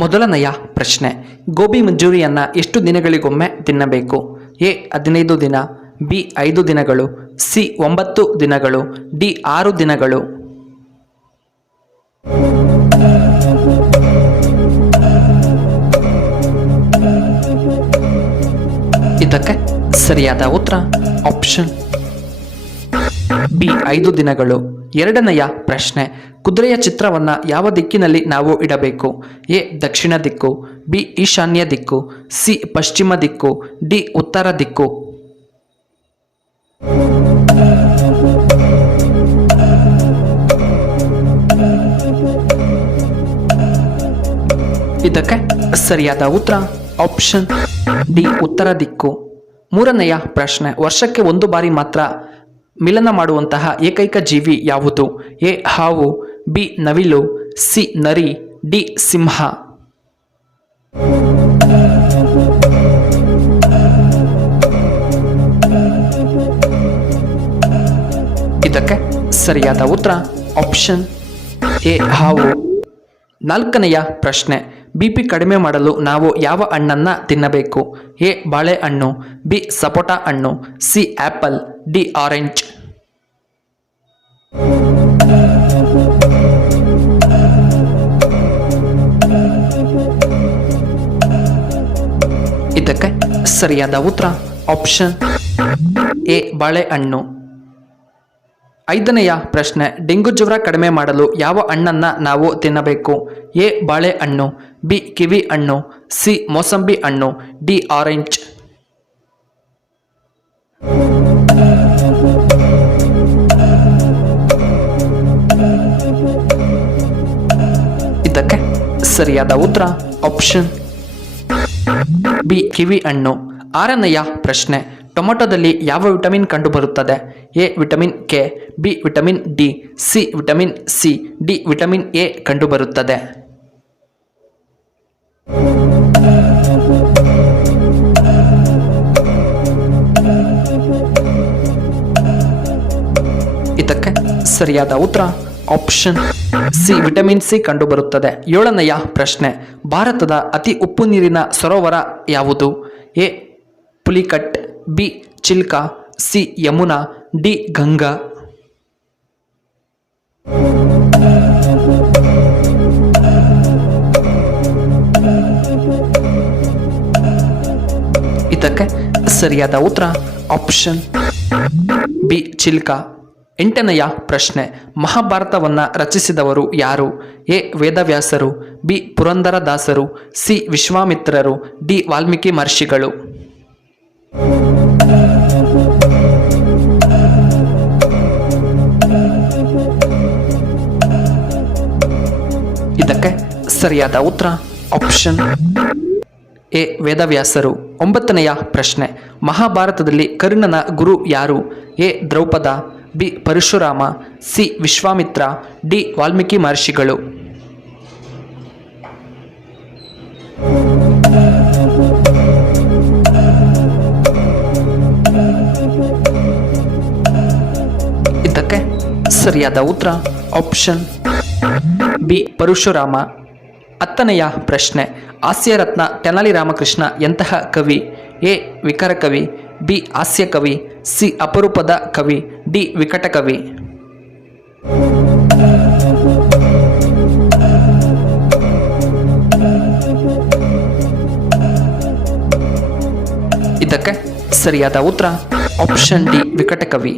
ಮೊದಲನೆಯ ಪ್ರಶ್ನೆ, ಗೋಬಿ ಮಂಚೂರಿಯನ್ನು ಎಷ್ಟು ದಿನಗಳಿಗೊಮ್ಮೆ ತಿನ್ನಬೇಕು? ಎ 15 ದಿನ, ಬಿ 5 ದಿನಗಳು, ಸಿ 9 ದಿನಗಳು, ಡಿ 6 ದಿನಗಳು. ಇದಕ್ಕೆ ಸರಿಯಾದ ಉತ್ತರ ಆಪ್ಷನ್ ಬಿ 5 ದಿನಗಳು. ಎರಡನೆಯ ಪ್ರಶ್ನೆ, ಕುದುರೆಯ ಚಿತ್ರವನ್ನು ಯಾವ ದಿಕ್ಕಿನಲ್ಲಿ ನಾವು ಇಡಬೇಕು? ಎ ದಕ್ಷಿಣ ದಿಕ್ಕು, ಬಿ ಈಶಾನ್ಯ ದಿಕ್ಕು, ಸಿ ಪಶ್ಚಿಮ ದಿಕ್ಕು, ಡಿ ಉತ್ತರ ದಿಕ್ಕು. ಇದಕ್ಕೆ ಸರಿಯಾದ ಉತ್ತರ ಆಪ್ಷನ್ ಡಿ ಉತ್ತರ ದಿಕ್ಕು. ಮೂರನೆಯ ಪ್ರಶ್ನೆ, ವರ್ಷಕ್ಕೆ ಒಂದು ಬಾರಿ ಮಾತ್ರ ಮಿಲನ ಮಾಡುವಂತಹ ಏಕೈಕ ಜೀವಿ ಯಾವುದು? ಎ ಹಾವು, ಬಿ ನವಿಲು, ಸಿ ನರಿ, ಡಿ ಸಿಂಹ. ಇದಕ್ಕೆ ಸರಿಯಾದ ಉತ್ತರ ಆಪ್ಷನ್ ಎ ಹಾವು. ನಾಲ್ಕನೆಯ ಪ್ರಶ್ನೆ, ಬಿಪಿ ಕಡಿಮೆ ಮಾಡಲು ನಾವು ಯಾವ ಹಣ್ಣನ್ನು ತಿನ್ನಬೇಕು? ಎ ಬಾಳೆಹಣ್ಣು, ಬಿ ಸಪೋಟ ಹಣ್ಣು, ಸಿ ಆಪಲ್, ಡಿ ಆರೆಂಜ್. ಇದಕ್ಕೆ ಸರಿಯಾದ ಉತ್ತರ ಆಪ್ಷನ್ ಎ ಬಾಳೆಹಣ್ಣು. ಐದನೆಯ ಪ್ರಶ್ನೆ, ಡೆಂಗು ಜ್ವರ ಕಡಿಮೆ ಮಾಡಲು ಯಾವ ಹಣ್ಣನ್ನು ನಾವು ತಿನ್ನಬೇಕು? ಎ ಬಾಳೆಹಣ್ಣು, ಬಿ ಕಿವಿ ಹಣ್ಣು, ಸಿ ಮೋಸಂಬಿ ಹಣ್ಣು, ಡಿ ಆರೆಂಜ್. ಇದಕ್ಕೆ ಸರಿಯಾದ ಉತ್ತರ ಆಪ್ಷನ್ ಬಿ ಕಿವಿ ಹಣ್ಣು. ಆರನೆಯ ಪ್ರಶ್ನೆ, ಟೊಮೆಟೊದಲ್ಲಿ ಯಾವ ವಿಟಮಿನ್ ಕಂಡುಬರುತ್ತದೆ? A vitamin K, B vitamin D, C vitamin C, D vitamin A ಕಂಡುಬರುತ್ತದೆ. ಇದಕ್ಕೆ ಸರಿಯಾದ ಉತ್ತರ ಆಪ್ಷನ್ ಸಿ ವಿಟಮಿನ್ ಸಿ ಕಂಡುಬರುತ್ತದೆ. ಏಳನೆಯ ಪ್ರಶ್ನೆ, ಭಾರತದ ಅತಿ ಉಪ್ಪು ನೀರಿನ ಸರೋವರ ಯಾವುದು? A Pulicat, B Chilka, C Yamuna, D Ganga. ಇದಕ್ಕೆ ಸರಿಯಾದ ಉತ್ತರ ಆಪ್ಷನ್ ಬಿ ಚಿಲ್ಕಾ. ಎಂಟನೆಯ ಪ್ರಶ್ನೆ, ಮಹಾಭಾರತವನ್ನು ರಚಿಸಿದವರು ಯಾರು? ಎ ವೇದವ್ಯಾಸರು, ಬಿ ಪುರಂದರದಾಸರು, ಸಿ ವಿಶ್ವಾಮಿತ್ರರು, ಡಿ ವಾಲ್ಮೀಕಿ ಮಹರ್ಷಿಗಳು. ಇದಕ್ಕೆ ಸರಿಯಾದ ಉತ್ತರ ಆಪ್ಷನ್ ಎ ವೇದವ್ಯಾಸರು. ಒಂಬತ್ತನೆಯ ಪ್ರಶ್ನೆ, ಮಹಾಭಾರತದಲ್ಲಿ ಕರ್ಣನ ಗುರು ಯಾರು? A Draupada, B Parashurama, C Vishwamitra, D Valmiki ಮಹರ್ಷಿಗಳು. ಇದಕ್ಕೆ ಸರಿಯಾದ ಉತ್ತರ ಆಪ್ಷನ್ ಬಿ ಪರಶುರಾಮ. ಹತ್ತನೆಯ ಪ್ರಶ್ನೆ, ಹಾಸ್ಯರತ್ನ ತೆನಾಲಿ ರಾಮಕೃಷ್ಣ ಎಂತಹ ಕವಿ? ಎ ವಿಕಾರ ಕವಿ, ಬಿ ಹಾಸ್ಯ ಕವಿ, ಸಿ ಅಪರೂಪದ ಕವಿ, ಡಿ ವಿಕಟ ಕವಿ. ಇದಕ್ಕೆ ಸರಿಯಾದ ಉತ್ತರ ಆಪ್ಷನ್ ಡಿ ವಿಕಟ ಕವಿ.